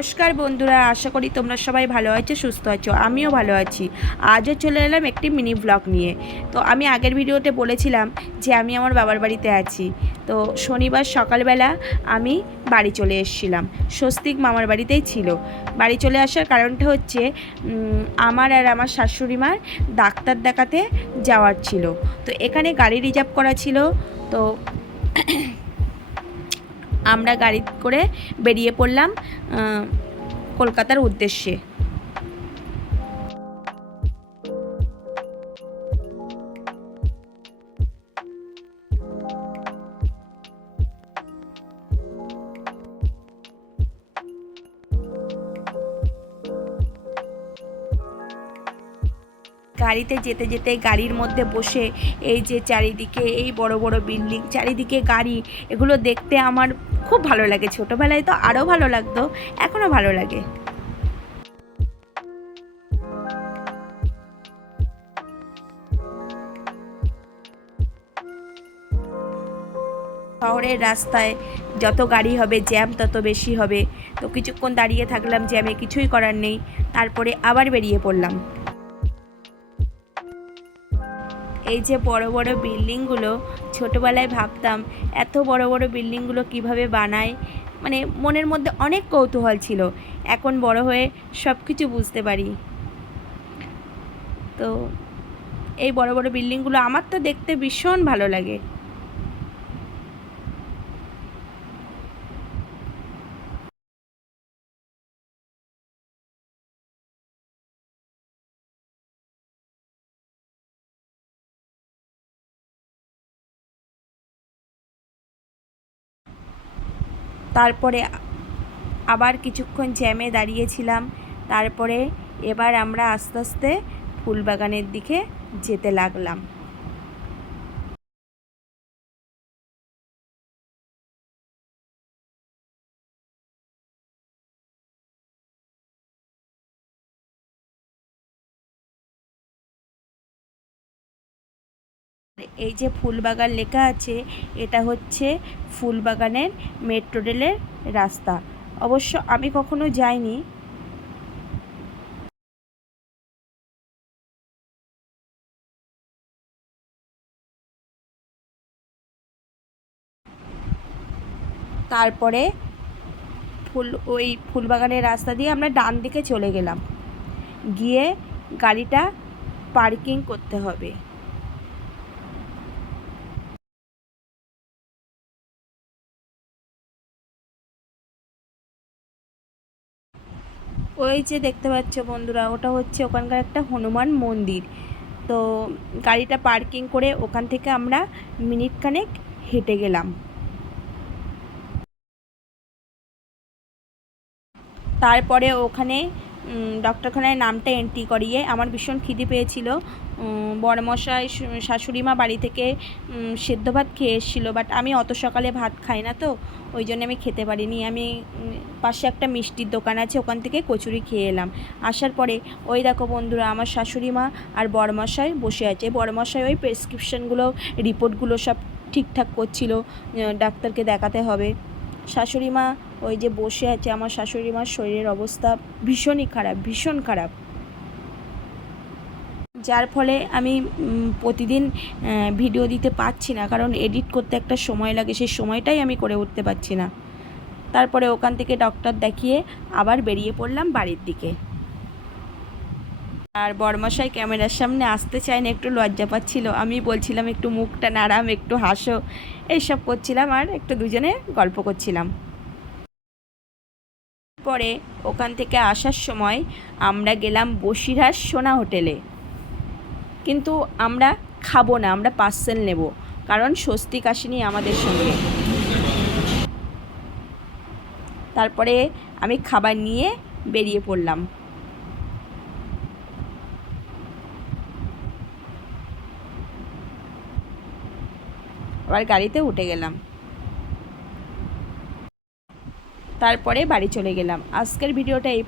নমস্কার বন্ধুরা, আশা করি তোমরা সবাই ভালো আছো, সুস্থ আছো। আমিও ভালো আছি। আজও চলে এলাম একটি মিনি ব্লগ নিয়ে। তো আমি আগের ভিডিওতে বলেছিলাম যে আমি আমার বাবার বাড়িতে আছি। তো শনিবার সকালবেলা আমি বাড়ি চলে এসেছিলাম। স্বস্তিক মামার বাড়িতেই ছিল। বাড়ি চলে আসার কারণটা হচ্ছে আমার আর আমার শাশুড়ি মার ডাক্তার দেখাতে যাওয়ার ছিল। তো এখানে গাড়ি রিজার্ভ করা ছিল। তো আমরা গাড়ি করে বেরিয়ে পড়লাম কলকাতার উদ্দেশ্যে। গাড়িতে যেতে যেতে গাড়ির মধ্যে বসে এই যে চারিদিকে এই বড় বড় বিল্ডিং, চারিদিকে গাড়ি, এগুলো দেখতে আমার খুব ভালো লাগে। ছোটোবেলায় তো আরও ভালো লাগতো, এখনও ভালো লাগে। শহরের রাস্তায় যত গাড়ি হবে জ্যাম তত বেশি হবে। তো কিছুক্ষণ দাঁড়িয়ে থাকলাম জ্যামে, কিছুই করার নেই। তারপরে আবার বেরিয়ে পড়লাম। এই যে বড় বড় বিল্ডিংগুলো, ছোটোবেলায় ভাবতাম এত বড় বড় বিল্ডিংগুলো কিভাবে বানায়, মানে মনের মধ্যে অনেক কৌতূহল ছিল। এখন বড় হয়ে সব কিছু বুঝতে পারি। তো এই বড় বড় বিল্ডিংগুলো আমার তো দেখতে ভীষণ ভালো লাগে। তারপরে আবার কিছুক্ষণ জ্যামে দাঁড়িয়েছিলাম। তারপরে এবার আমরা আস্তে আস্তে ফুলবাগানের দিকে যেতে লাগলাম। এই যে ফুলবাগান লেখা আছে, এটা হচ্ছে ফুলবাগানের মেট্রো রেলের রাস্তা। অবশ্য আমি কখনো যাইনি। তারপরে ওই ফুলবাগানের রাস্তা দিয়ে আমরা ডান দিকে চলে গেলাম। গিয়ে গাড়িটা পার্কিং করতে হবে। ওই যে দেখতে পাচ্ছ বন্ধুরা, ওটা হচ্ছে ওখানকার একটা হনুমান মন্দির। তো গাড়িটা পার্কিং করে ওখান থেকে আমরা মিনিট খানেক হেঁটে গেলাম। তারপরে ওখানে ডক্টরখানায় নামটা এন্ট্রি করিয়ে আমার ভীষণ খিদে পেয়েছিল। বড়মশাই শাশুড়ি মা বাড়ি থেকে সেদ্ধ ভাত খেয়ে এসেছিলো, বাট আমি অত সকালে ভাত খাই না, তো ওই জন্য আমি খেতে পারিনি। আমি পাশে একটা মিষ্টির দোকান আছে, ওখান থেকে কচুরি খেয়ে এলাম। আসার পরে ওই দেখো বন্ধুরা, আমার শাশুড়ি মা আর বড়মশাই বসে আছে। বড়মশাই ওই প্রেসক্রিপশানগুলো, রিপোর্টগুলো সব ঠিকঠাক করছিল, ডাক্তারকে দেখাতে হবে। শাশুড়ি মা ওই যে বসে আছে। আমার শাশুড়ি মার শরীরের অবস্থা ভীষণই খারাপ, ভীষণ খারাপ, যার ফলে আমি প্রতিদিন ভিডিও দিতে পারছি না, কারণ এডিট করতে একটা সময় লাগে, সেই সময়টাই আমি করে উঠতে পারছি না। তারপরে ওখান থেকে ডক্টর দেখিয়ে আবার বেরিয়ে পড়লাম বাড়ির দিকে। আর বড়মশাই ক্যামেরার সামনে আসতে চায় না, একটু লজ্জা পাচ্ছিল। আমি বলছিলাম একটু মুখটা নাড়াম, একটু হাসো, এইসব করছিলাম আর একটু দুজনে গল্প করছিলাম। পরে ওখান থেকে আসার সময় আমরা গেলাম বসিরহাট সোনা হোটেলে। কিন্তু আমরা খাবো না, আমরা পার্সেল নেব, কারণ স্বস্তিক আসেনি আমাদের সঙ্গে। তারপরে আমি খাবার নিয়ে বেরিয়ে পড়লাম। আবার গাড়িতে উঠে গেলাম। তারপরে বাড়ি চলে গেলাম। আজকের ভিডিওটা এই